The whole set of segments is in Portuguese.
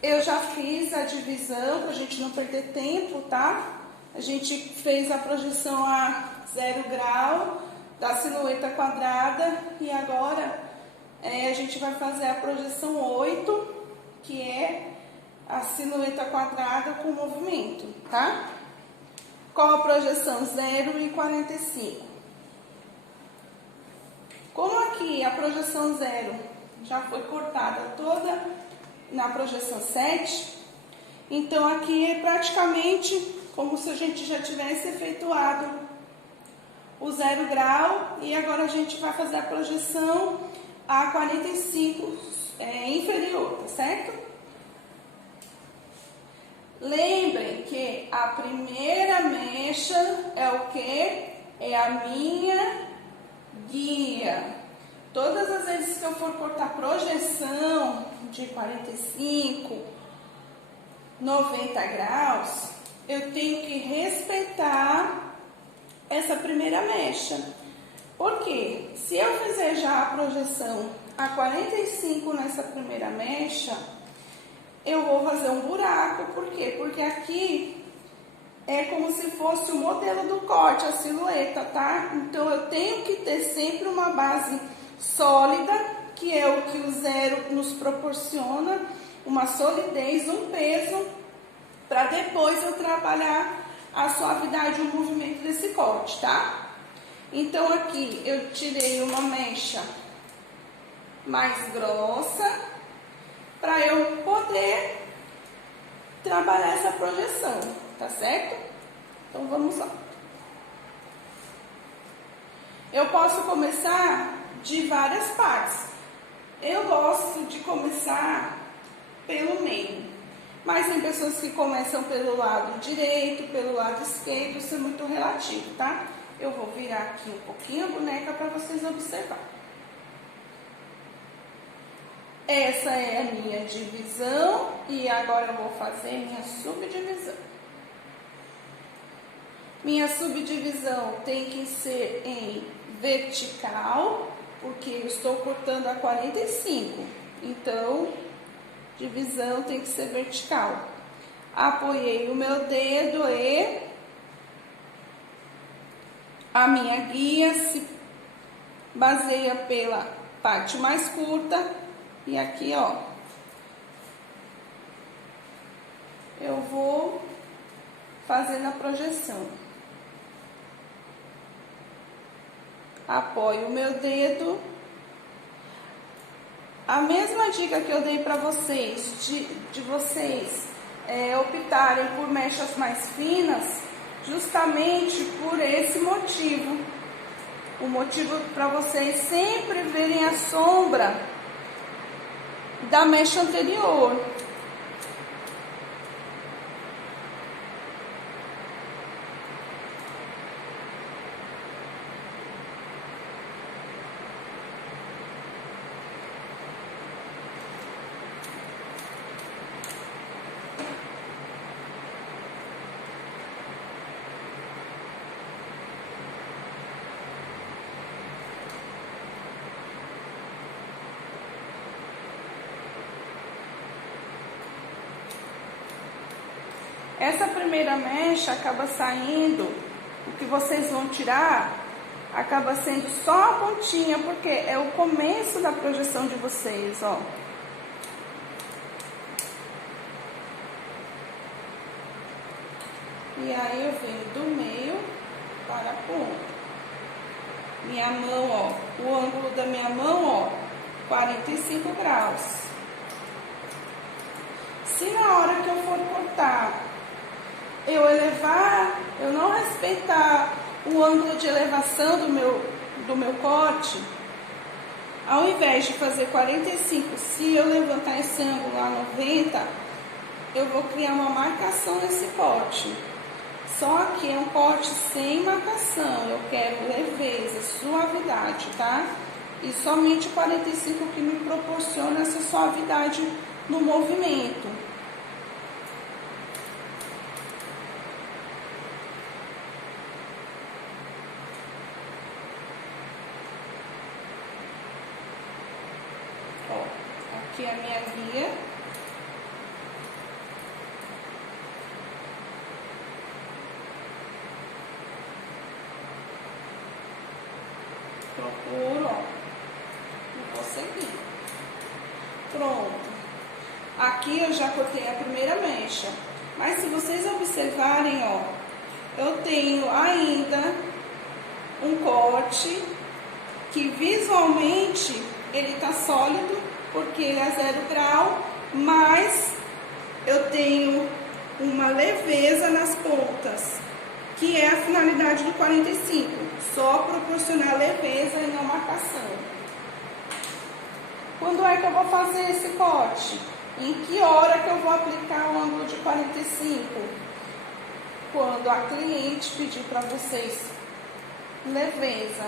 Eu já fiz a divisão para a gente não perder tempo, tá? A gente fez a projeção a 0 grau da silhueta quadrada e agora a gente vai fazer a projeção 8, que é a silhueta quadrada com movimento, tá? Qual a projeção? 0 e 45. Como aqui a projeção 0 já foi cortada toda na projeção 7, então aqui é praticamente como se a gente já tivesse efetuado o 0 grau e agora a gente vai fazer a projeção a 45 inferior, tá certo? Lembrem que a primeira mecha é o que? É a minha guia. Todas as vezes que eu for cortar projeção de 45, 90 graus, eu tenho que respeitar essa primeira mecha. Por quê? Se eu fizer já a projeção a 45 nessa primeira mecha, eu vou fazer um buraco. Por quê? Porque aqui é como se fosse o modelo do corte, a silhueta, tá? Então, eu tenho que ter sempre uma base sólida, que é o que o 0 nos proporciona, uma solidez, um peso, para depois eu trabalhar a suavidade e o movimento desse corte, tá? Então, aqui eu tirei uma mecha mais grossa, para eu poder trabalhar essa projeção, tá certo? Então, vamos lá. Eu posso começar de várias partes. Eu gosto de começar pelo meio, mas tem pessoas que começam pelo lado direito, pelo lado esquerdo, isso é muito relativo, tá? Eu vou virar aqui um pouquinho a boneca para vocês observarem. Essa é a minha divisão e agora eu vou fazer minha subdivisão. Minha subdivisão tem que ser em vertical, porque eu estou cortando a 45. Então, divisão tem que ser vertical. Apoiei o meu dedo e a minha guia se baseia pela parte mais curta. E aqui, ó, eu vou fazendo a projeção. Apoio o meu dedo. A mesma dica que eu dei para vocês, de vocês optarem por mechas mais finas, justamente por esse motivo. O motivo para vocês sempre verem a sombra da mecha anterior. Essa primeira mecha acaba saindo, o que vocês vão tirar, acaba sendo só a pontinha, porque é o começo da projeção de vocês, ó. E aí eu venho do meio para a ponta. Minha mão, ó, o ângulo da minha mão, ó, 45 graus. Se na hora que eu for cortar, eu elevar, eu não respeitar o ângulo de elevação do meu corte, ao invés de fazer 45, se eu levantar esse ângulo a 90, eu vou criar uma marcação nesse corte. Só que é um corte sem marcação, eu quero leveza, suavidade, tá? E somente 45 que me proporciona essa suavidade no movimento. Ó, aqui é a minha guia. procuro, ó, e vou seguir. Pronto. Aqui eu já cortei a primeira mecha, mas se vocês observarem, ó, eu tenho ainda um corte que visualmente ele tá sólido, porque ele é 0 grau, mas eu tenho uma leveza nas pontas, que é a finalidade do 45, só proporcionar leveza e não marcação. Quando é que eu vou fazer esse corte? Em que hora que eu vou aplicar o ângulo de 45? Quando a cliente pedir para vocês leveza,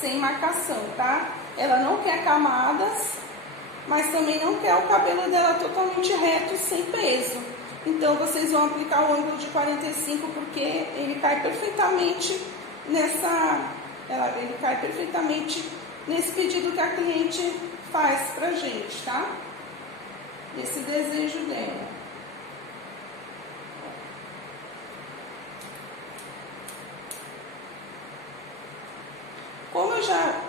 sem marcação, tá? Ela não quer camadas, mas também não quer o cabelo dela totalmente reto, sem peso. Então, vocês vão aplicar o ângulo de 45, porque ele cai perfeitamente ele cai perfeitamente nesse pedido que a cliente faz pra gente, tá? Esse desejo dela. Como eu já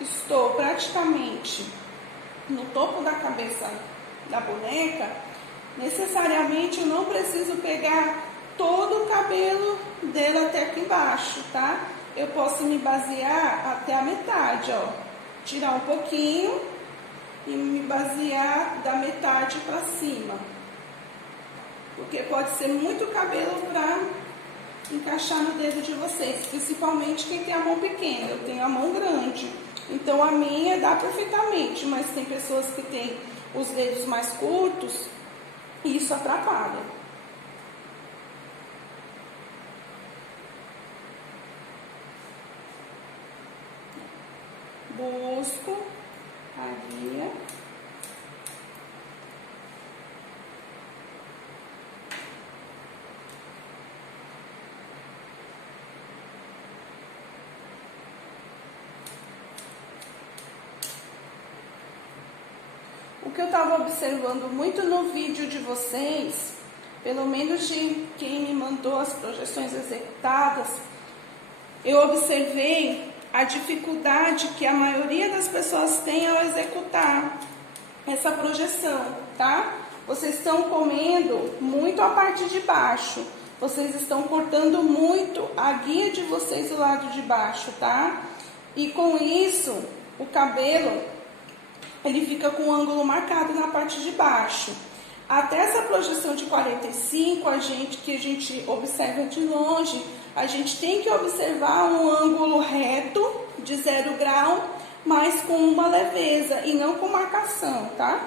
estou praticamente no topo da cabeça da boneca, necessariamente eu não preciso pegar todo o cabelo dela até aqui embaixo, tá? Eu posso me basear até a metade, ó. Tirar um pouquinho e me basear da metade para cima. Porque pode ser muito cabelo para encaixar no dedo de vocês, principalmente quem tem a mão pequena. Eu tenho a mão grande, então a minha dá perfeitamente, mas tem pessoas que têm os dedos mais curtos e isso atrapalha. Busco a guia. O que eu estava observando muito no vídeo de vocês, pelo menos de quem me mandou as projeções executadas, eu observei a dificuldade que a maioria das pessoas tem ao executar essa projeção, tá? Vocês estão comendo muito a parte de baixo, vocês estão cortando muito a guia de vocês do lado de baixo, tá? E com isso, o cabelo, ele fica com o ângulo marcado na parte de baixo. Até essa projeção de 45, que a gente observa de longe, a gente tem que observar um ângulo reto de 0 grau, mas com uma leveza e não com marcação, tá?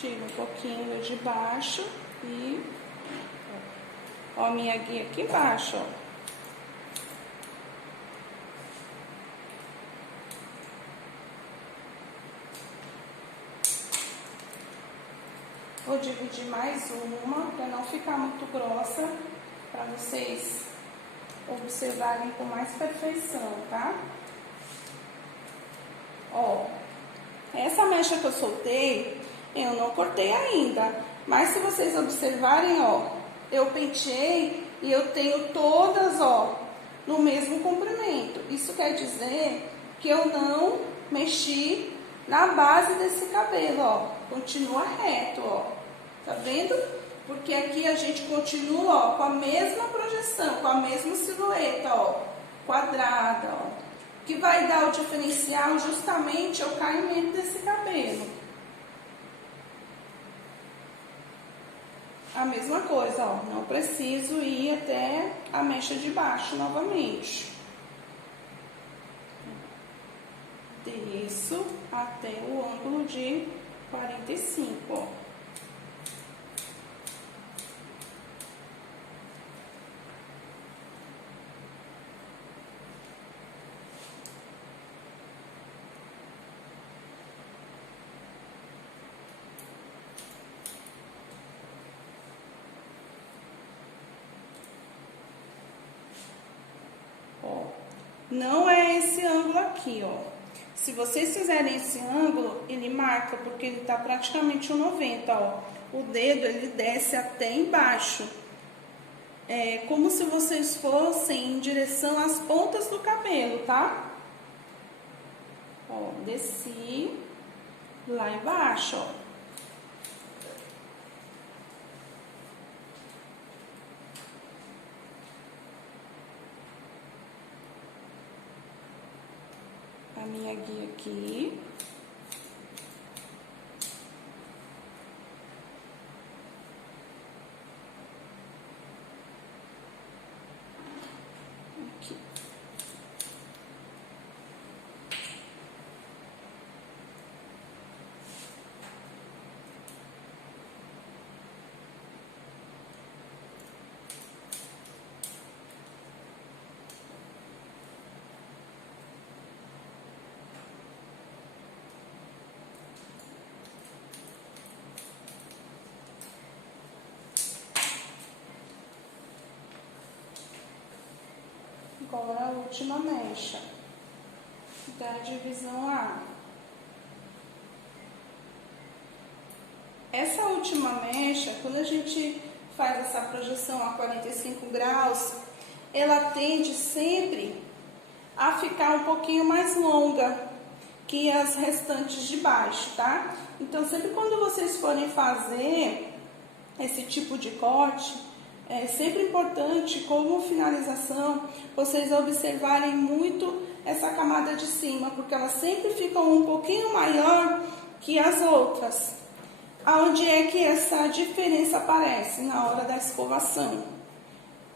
Tiro um pouquinho de baixo e ó, a minha guia aqui embaixo, ó. Vou dividir mais uma para não ficar muito grossa, para vocês observarem com mais perfeição, tá? Ó, essa mecha que eu soltei, eu não cortei ainda, mas se vocês observarem, ó, eu penteei e eu tenho todas, ó, no mesmo comprimento. Isso quer dizer que eu não mexi na base desse cabelo, ó, continua reto, ó, tá vendo? Porque aqui a gente continua, ó, com a mesma projeção, com a mesma silhueta, ó, quadrada, ó, que vai dar o diferencial justamente é o caimento desse cabelo. A mesma coisa, ó, não preciso ir até a mecha de baixo novamente. Desço até o ângulo de 45, ó. Não é esse ângulo aqui, ó. Se vocês fizerem esse ângulo, ele marca, porque ele tá praticamente um 90, ó. O dedo, ele desce até embaixo. É como se vocês fossem em direção às pontas do cabelo, tá? Ó, desci lá embaixo, ó. A minha guia aqui. Aqui. Agora a última mecha da divisão A. Essa última mecha, quando a gente faz essa projeção a 45 graus, ela tende sempre a ficar um pouquinho mais longa que as restantes de baixo, tá? Então, sempre quando vocês forem fazer esse tipo de corte, é sempre importante, como finalização, vocês observarem muito essa camada de cima, porque elas sempre ficam um pouquinho maior que as outras. Aonde é que essa diferença aparece? Na hora da escovação.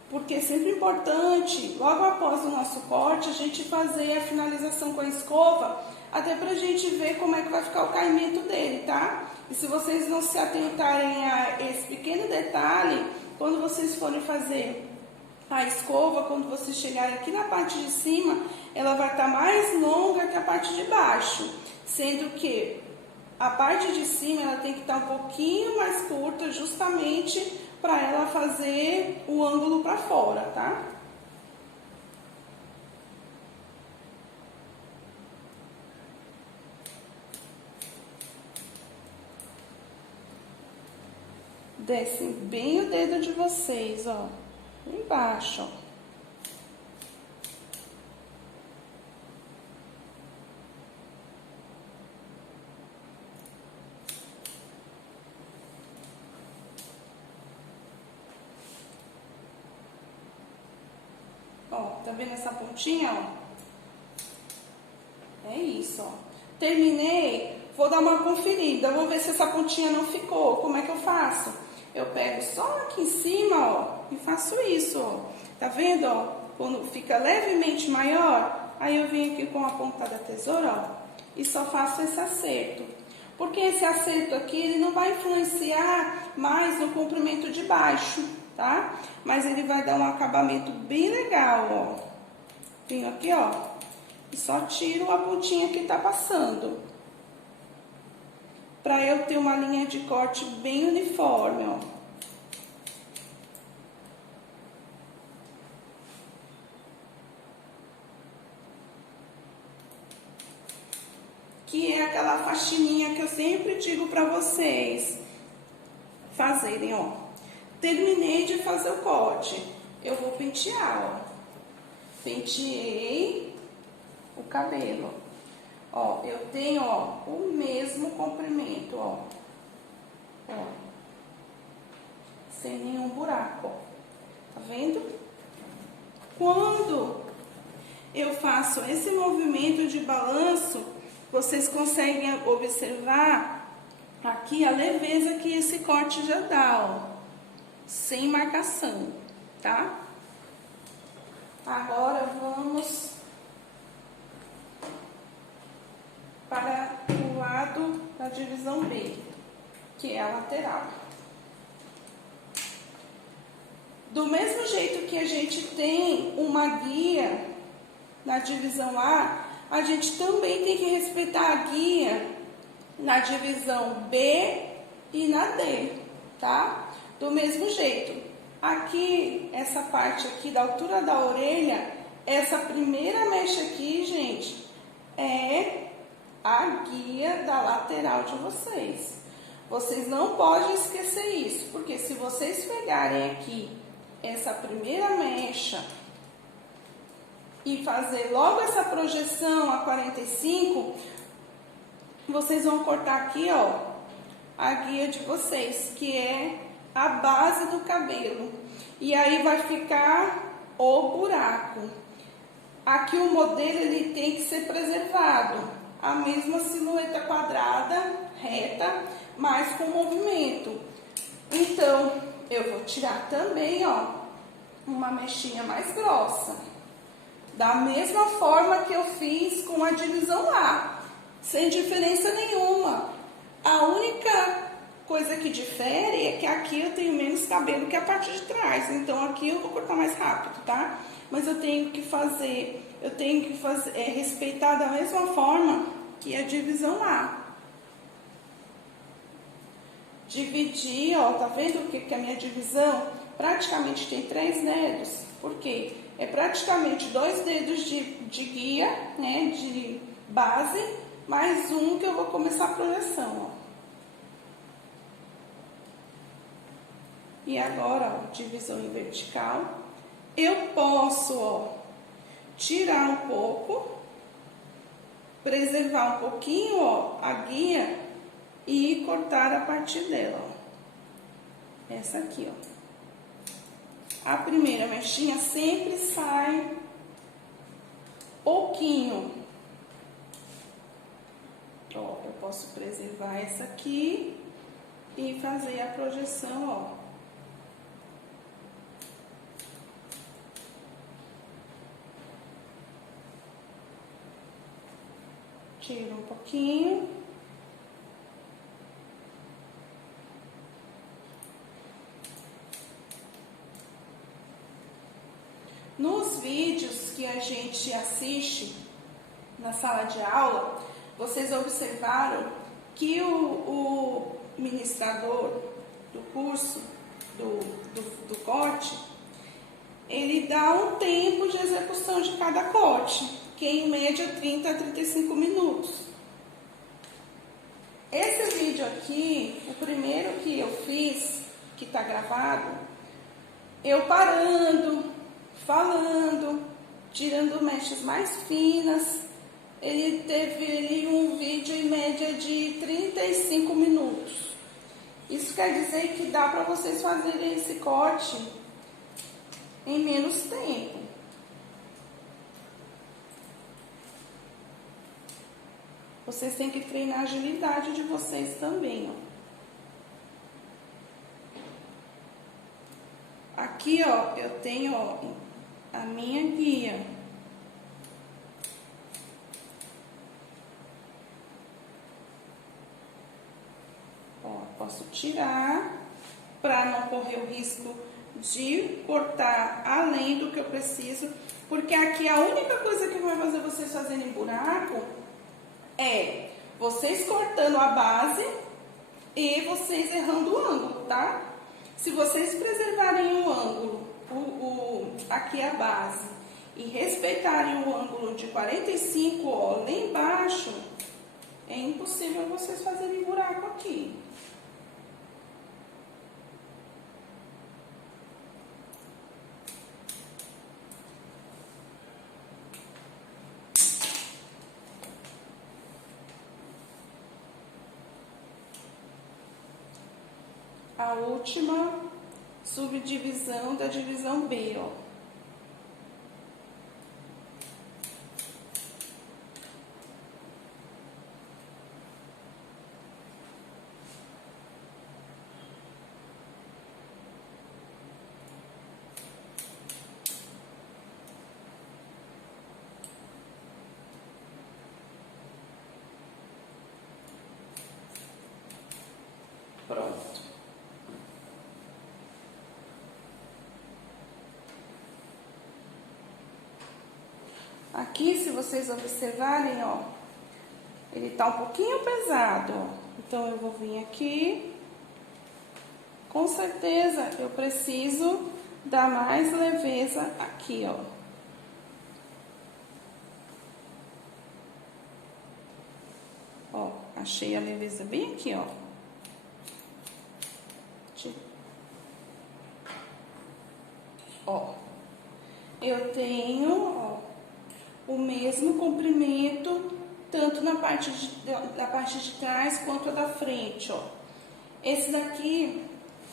Porque é sempre importante, logo após o nosso corte, a gente fazer a finalização com a escova, até pra gente ver como é que vai ficar o caimento dele, tá? E se vocês não se atentarem a esse pequeno detalhe, quando vocês forem fazer a escova, quando vocês chegarem aqui na parte de cima, ela vai estar mais longa que a parte de baixo, sendo que a parte de cima ela tem que estar um pouquinho mais curta, justamente para ela fazer o ângulo para fora, tá? Descem bem o dedo de vocês, ó, embaixo, ó. Ó, tá vendo essa pontinha, ó? É isso, ó. Terminei, vou dar uma conferida, vou ver se essa pontinha não ficou. Como é que eu faço? Eu pego só aqui em cima, ó, e faço isso, ó. Tá vendo, ó? Quando fica levemente maior, aí eu venho aqui com a ponta da tesoura, ó, e só faço esse acerto. Porque esse acerto aqui, ele não vai influenciar mais no comprimento de baixo, tá? Mas ele vai dar um acabamento bem legal, ó. Venho aqui, ó, e só tiro a pontinha que tá passando. Pra eu ter uma linha de corte bem uniforme, ó. Que é aquela faxininha que eu sempre digo pra vocês fazerem, ó. Terminei de fazer o corte, eu vou pentear, ó. Penteei o cabelo. Ó, eu tenho, ó, o mesmo comprimento, ó. Ó. Sem nenhum buraco, ó. Tá vendo? Quando eu faço esse movimento de balanço, vocês conseguem observar aqui a leveza que esse corte já dá, ó. Sem marcação, tá? Agora vamos para o lado da divisão B, que é a lateral. Do mesmo jeito que a gente tem uma guia na divisão A gente também tem que respeitar a guia na divisão B e na D, tá? Do mesmo jeito. Aqui, essa parte aqui da altura da orelha, Essa primeira mecha aqui, gente, é a guia da lateral de vocês. Vocês não podem esquecer isso, porque se vocês pegarem aqui essa primeira mecha e fazer logo essa projeção a 45, vocês vão cortar aqui, ó, a guia de vocês, que é a base do cabelo. E aí vai ficar o buraco. Aqui o modelo ele tem que ser preservado. A mesma silhueta quadrada, reta, mas com movimento. Então, eu vou tirar também, ó, uma mechinha mais grossa. Da mesma forma que eu fiz com a divisão A, sem diferença nenhuma. A única coisa que difere é que aqui eu tenho menos cabelo que a parte de trás. Então, aqui eu vou cortar mais rápido, tá? Mas eu tenho que respeitar da mesma forma que a divisão A. Dividir, ó, tá vendo que a minha divisão praticamente tem 3 dedos? Por quê? É praticamente 2 dedos de guia, né, de base, mais um que eu vou começar a projeção, ó. E agora, ó, divisão em vertical. Eu posso, ó, tirar um pouco, preservar um pouquinho, ó, a guia e cortar a partir dela, ó. Essa aqui, ó. A primeira mechinha sempre sai pouquinho. Ó, eu posso preservar essa aqui e fazer a projeção, ó. Tiro um pouquinho. Nos vídeos que a gente assiste na sala de aula, vocês observaram que o ministrador do curso, do corte, ele dá um tempo de execução de cada corte, que é em média 30 a 35 minutos. Esse vídeo aqui, o primeiro que eu fiz, que está gravado, eu parando, falando, tirando mechas mais finas, ele teve um vídeo em média de 35 minutos. Isso quer dizer que dá para vocês fazerem esse corte em menos tempo. Vocês têm que treinar a agilidade de vocês também, ó. Aqui, ó, eu tenho, ó, a minha guia. Ó, posso tirar para não correr o risco de cortar além do que eu preciso, porque aqui a única coisa que vai fazer vocês fazerem buraco é vocês cortando a base e vocês errando o ângulo, tá? Se vocês preservarem o ângulo, aqui a base, e respeitarem o ângulo de 45, ó, lá embaixo, é impossível vocês fazerem buraco aqui. A última subdivisão da divisão B, ó. Pronto. Aqui, se vocês observarem, ó, ele tá um pouquinho pesado, ó. Então, eu vou vir aqui. Com certeza, eu preciso dar mais leveza aqui, ó. Achei a leveza bem aqui, ó. Ó, eu tenho, ó, o mesmo comprimento, tanto na parte de trás quanto a da frente, ó. Esse daqui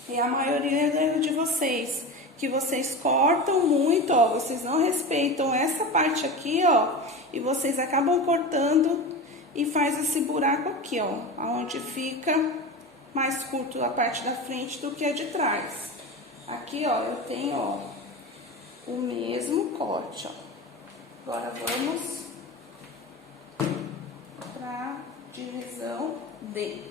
é a maioria de vocês, que vocês cortam muito, ó, vocês não respeitam essa parte aqui, ó, e vocês acabam cortando e faz esse buraco aqui, ó, onde fica mais curto a parte da frente do que a de trás. Aqui, ó, eu tenho, ó, o mesmo corte, ó. Agora vamos para divisão D.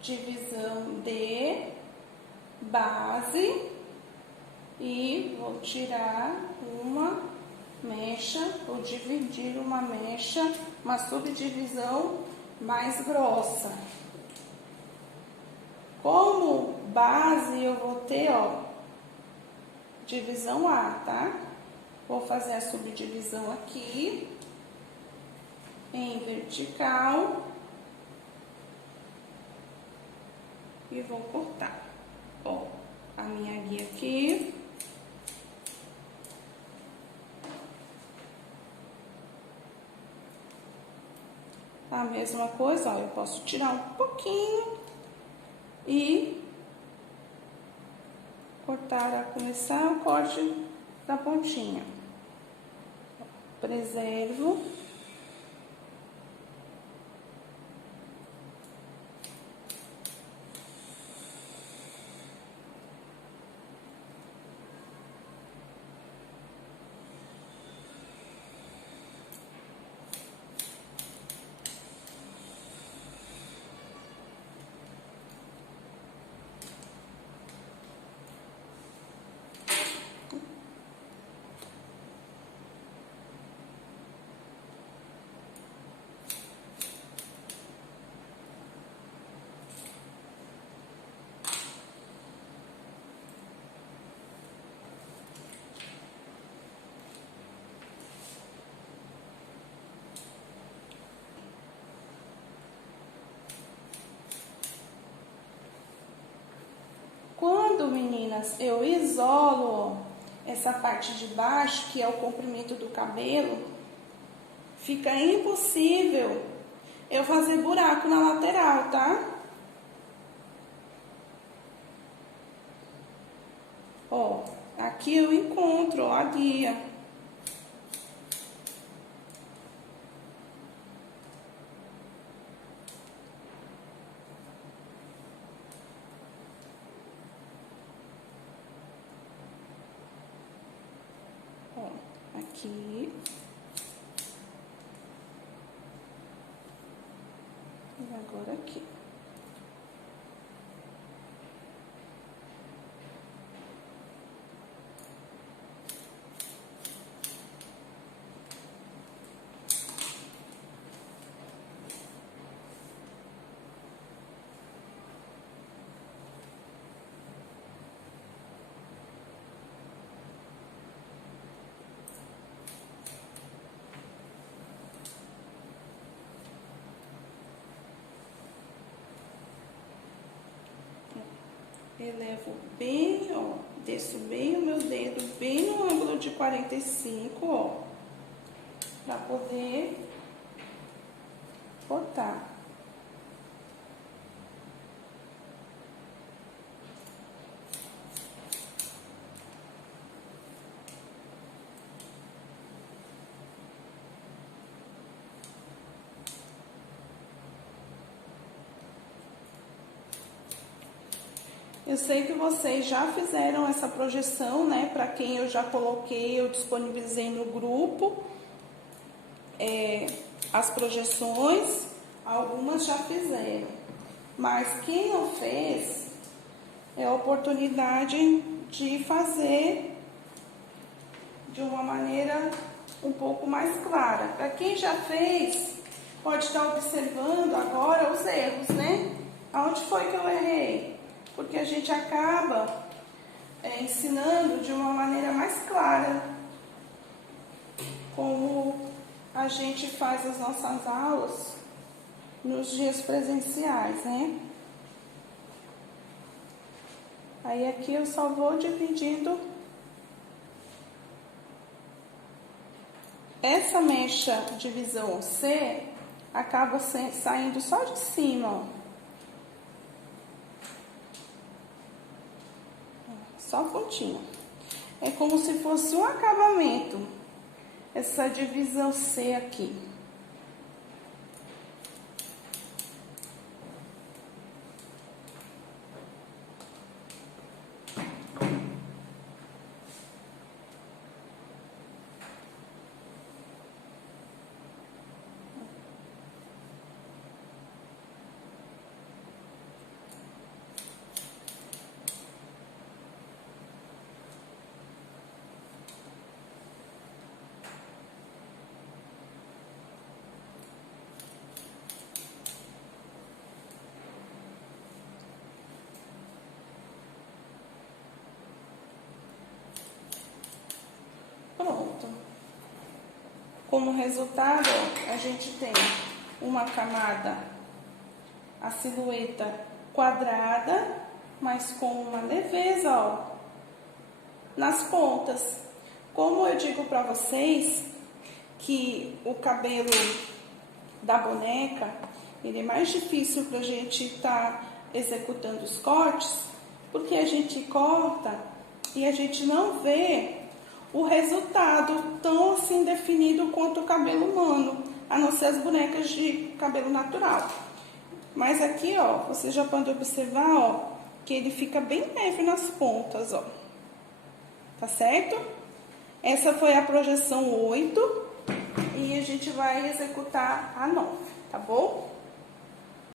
Divisão D, base, e vou tirar uma mecha, vou dividir uma mecha, uma subdivisão mais grossa. Como base eu vou ter, ó, divisão A, tá? Vou fazer a subdivisão aqui, em vertical. E vou cortar, ó, a minha guia aqui. A mesma coisa, ó, eu posso tirar um pouquinho e cortar, começar o corte da pontinha. Preservo. Quando, meninas, eu isolo, ó, essa parte de baixo, que é o comprimento do cabelo, fica impossível eu fazer buraco na lateral, tá? Ó, aqui eu encontro, ó, a guia. Ó, aqui. E agora aqui. Elevo bem, ó, desço bem o meu dedo, bem no ângulo de 45, ó, pra poder cortar. Eu sei que vocês já fizeram essa projeção, né? Para quem eu já coloquei, eu disponibilizei no grupo as projeções, algumas já fizeram. Mas quem não fez, é a oportunidade de fazer de uma maneira um pouco mais clara. Para quem já fez, pode estar observando agora os erros, né? Aonde foi que eu errei? Porque a gente acaba ensinando de uma maneira mais clara como a gente faz as nossas aulas nos dias presenciais, né? Aí aqui eu só vou dividindo essa mecha divisão C, acaba saindo só de cima, ó. Só pontinho. É como se fosse um acabamento, essa divisão C aqui. Pronto. Como resultado, a gente tem uma camada, a silhueta quadrada, mas com uma leveza, ó, nas pontas. Como eu digo para vocês que o cabelo da boneca, ele é mais difícil para a gente estar executando os cortes, porque a gente corta e a gente não vê o resultado tão assim definido quanto o cabelo humano, a não ser as bonecas de cabelo natural. Mas aqui, ó, você já pode observar, ó, que ele fica bem leve nas pontas, ó. Tá certo? Essa foi a projeção 8 e a gente vai executar a 9, tá bom?